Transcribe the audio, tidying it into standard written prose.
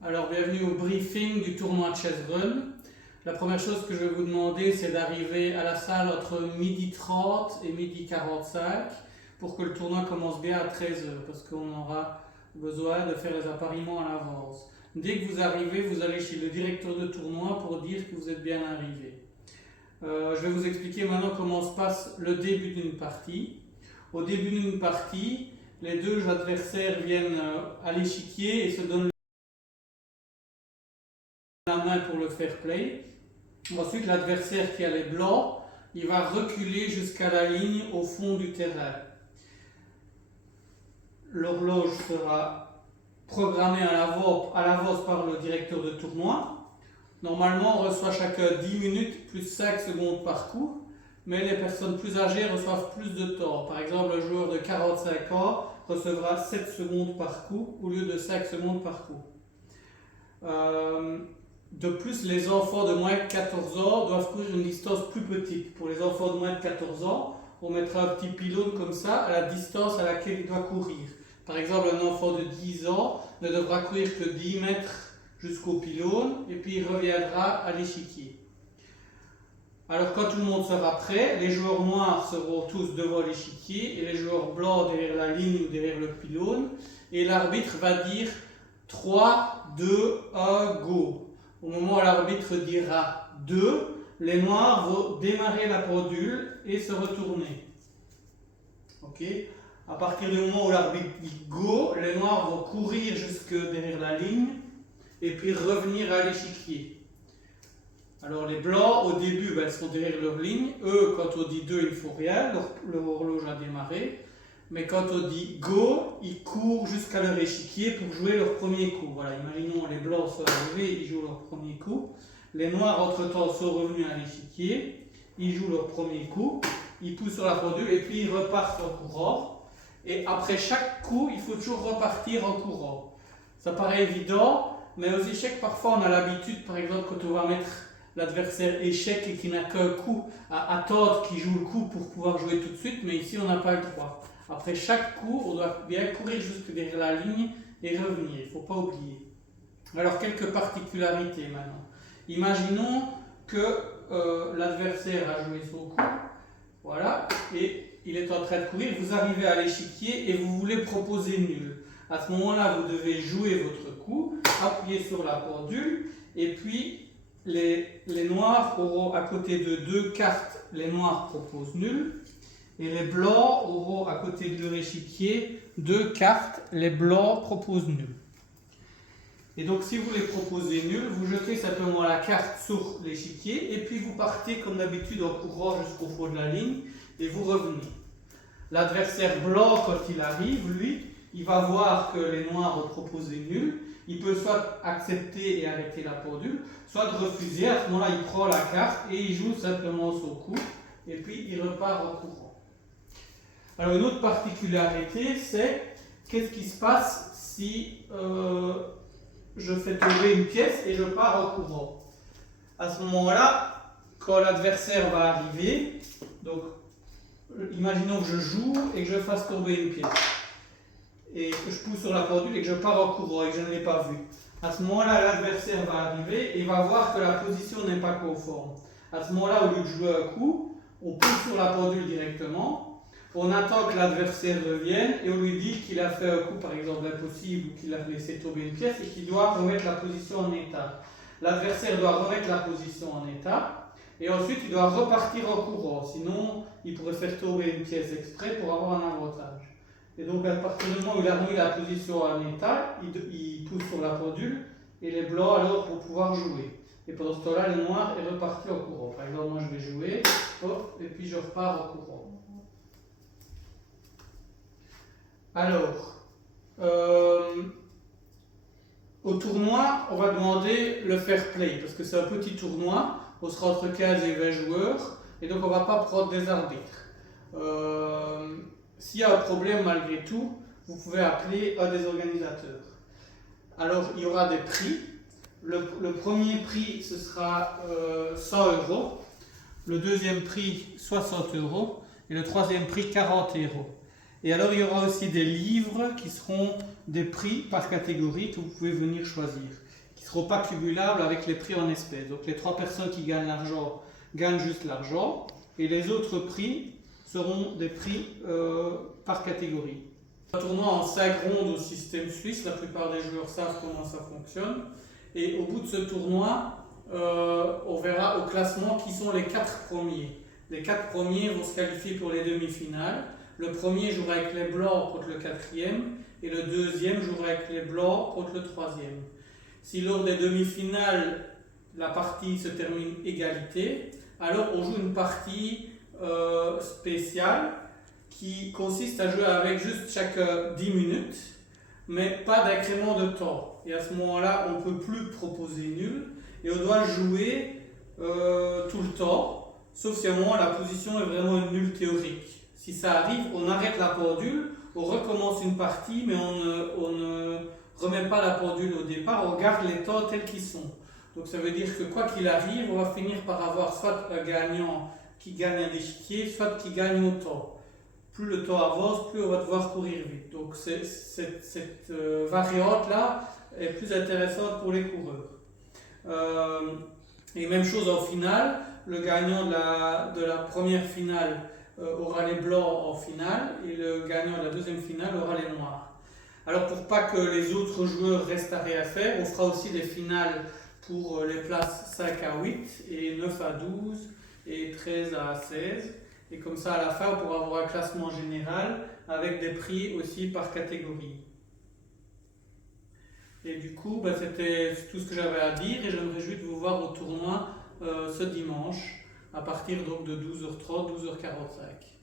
Alors, bienvenue au briefing du tournoi de Chess Run. La première chose que je vais vous demander, c'est d'arriver à la salle entre 12h30 et 12h45 pour que le tournoi commence bien à 13h, parce qu'on aura besoin de faire les appariements à l'avance. Dès que vous arrivez, vous allez chez le directeur de tournoi pour dire que vous êtes bien arrivé. Je vais vous expliquer maintenant comment se passe le début d'une partie. Au début d'une partie, les deux adversaires viennent à l'échiquier et se donnent la main pour le fair play. Ensuite, l'adversaire qui a les blancs, il va reculer jusqu'à la ligne au fond du terrain. L'horloge sera programmée à l'avance par le directeur de tournoi. Normalement, on reçoit chacun 10 minutes plus 5 secondes par coup, mais les personnes plus âgées reçoivent plus de temps. Par exemple, le joueur de 45 ans recevra 7 secondes par coup au lieu de 5 secondes par coup. De plus, les enfants de moins de 14 ans doivent courir une distance plus petite. Pour les enfants de moins de 14 ans, on mettra un petit pylône comme ça à la distance à laquelle il doit courir. Par exemple, un enfant de 10 ans ne devra courir que 10 mètres jusqu'au pylône et puis il reviendra à l'échiquier. Alors quand tout le monde sera prêt, les joueurs noirs seront tous devant l'échiquier et les joueurs blancs derrière la ligne ou derrière le pylône. Et l'arbitre va dire 3, 2, 1, go. Au moment où l'arbitre dira 2, les noirs vont démarrer la pendule et se retourner. Ok. À partir du moment où l'arbitre dit go, les noirs vont courir jusque derrière la ligne et puis revenir à l'échiquier. Alors les blancs, au début, ils sont derrière leur ligne. Eux, quand on dit 2, ils ne font rien, leur horloge a démarré. Mais quand on dit go, ils courent jusqu'à leur échiquier pour jouer leur premier coup. Voilà, imaginons les blancs sont arrivés, ils jouent leur premier coup. Les noirs, entre-temps, sont revenus à l'échiquier. Ils jouent leur premier coup. Ils poussent sur la pendule et puis ils repartent en courant. Et après chaque coup, il faut toujours repartir en courant. Ça paraît évident, mais aux échecs, parfois, on a l'habitude, par exemple, quand on va mettre l'adversaire échec et qui n'a qu'un coup, à attendre qu'il joue le coup pour pouvoir jouer tout de suite, mais ici, on n'a pas le droit. Après chaque coup, on doit bien courir jusque derrière la ligne et revenir, il ne faut pas oublier. Alors, quelques particularités maintenant. Imaginons que l'adversaire a joué son coup, voilà, et il est en train de courir, vous arrivez à l'échiquier et vous voulez proposer nul. À ce moment-là, vous devez jouer votre coup, appuyer sur la pendule, et puis les noirs auront à côté de 2 cartes, les noirs proposent nul, et les blancs auront à côté de leur échiquier 2 cartes, les blancs proposent nul. Et donc si vous les proposez nul, vous jetez simplement la carte sur l'échiquier, et puis vous partez comme d'habitude en courant jusqu'au fond de la ligne, et vous revenez. L'adversaire blanc, quand il arrive, lui, il va voir que les noirs ont proposé nul. Il peut soit accepter et arrêter la pendule, soit de refuser. À ce moment-là, il prend la carte et il joue simplement son coup. Et puis, il repart en courant. Alors, une autre particularité, c'est qu'est-ce qui se passe si je fais tomber une pièce et je pars en courant. À ce moment-là, quand l'adversaire va arriver, donc, imaginons que je joue et que je fasse tomber une pièce. Et que je pousse sur la pendule et que je pars en courant et que je ne l'ai pas vu. À ce moment-là, l'adversaire va arriver et va voir que la position n'est pas conforme. À ce moment-là, au lieu de jouer un coup, on pousse sur la pendule directement, on attend que l'adversaire revienne et on lui dit qu'il a fait un coup, par exemple, impossible ou qu'il a laissé tomber une pièce et qu'il doit remettre la position en état. L'adversaire doit remettre la position en état et ensuite il doit repartir en courant. Sinon, il pourrait faire tomber une pièce exprès pour avoir un avantage. Et donc, à partir du moment où il a remis la position en état, il pousse sur la pendule et les blancs alors vont pouvoir jouer. Et pendant ce temps-là, les noirs est reparti en courant. Par exemple, moi je vais jouer, hop, et puis je repars en courant. Alors, au tournoi, on va demander le fair play, parce que c'est un petit tournoi, on sera entre 15 et 20 joueurs, et donc on ne va pas prendre des arbitres. S'il y a un problème malgré tout, vous pouvez appeler un des organisateurs. Alors, il y aura des prix. Le premier prix, ce sera 100 €. Le deuxième prix, 60 €. Et le troisième prix, 40 €. Et alors, il y aura aussi des livres qui seront des prix par catégorie que vous pouvez venir choisir. qui ne seront pas cumulables avec les prix en espèces. Donc les 3 personnes qui gagnent l'argent gagnent juste l'argent, et les autres prix seront des prix par catégorie. Un tournoi en 5 rondes au système suisse, la plupart des joueurs savent comment ça fonctionne. Et au bout de ce tournoi, on verra au classement qui sont les 4 premiers. Les 4 premiers vont se qualifier pour les demi-finales. Le premier jouera avec les blancs contre le 4e, et le deuxième jouera avec les blancs contre le 3e. Si lors des demi-finales, la partie se termine égalité, alors on joue une partie spéciale qui consiste à jouer avec juste chaque 10 minutes, mais pas d'incrément de temps. Et à ce moment-là, on ne peut plus proposer nul, et on doit jouer tout le temps, sauf si à un moment la position est vraiment une nulle théorique. Si ça arrive, on arrête la pendule, on recommence une partie, mais on ne remet pas la pendule au départ, on garde les temps tels qu'ils sont. Donc ça veut dire que quoi qu'il arrive, on va finir par avoir soit un gagnant qui gagne un échiquier, soit qui gagne au temps. Plus le temps avance, plus on va devoir courir vite. Donc cette variante-là est plus intéressante pour les coureurs. Et même chose en finale, le gagnant de la première finale aura les blancs en finale, et le gagnant de la deuxième finale aura les noirs. Alors pour pas que les autres joueurs restent à rien faire, on fera aussi des finales pour les places 5 à 8, et 9 à 12, et 13 à 16. Et comme ça, à la fin, on pourra avoir un classement général avec des prix aussi par catégorie. Et du coup, c'était tout ce que j'avais à dire, et je me réjouis de vous voir au tournoi ce dimanche, à partir donc de 12h30, 12h45.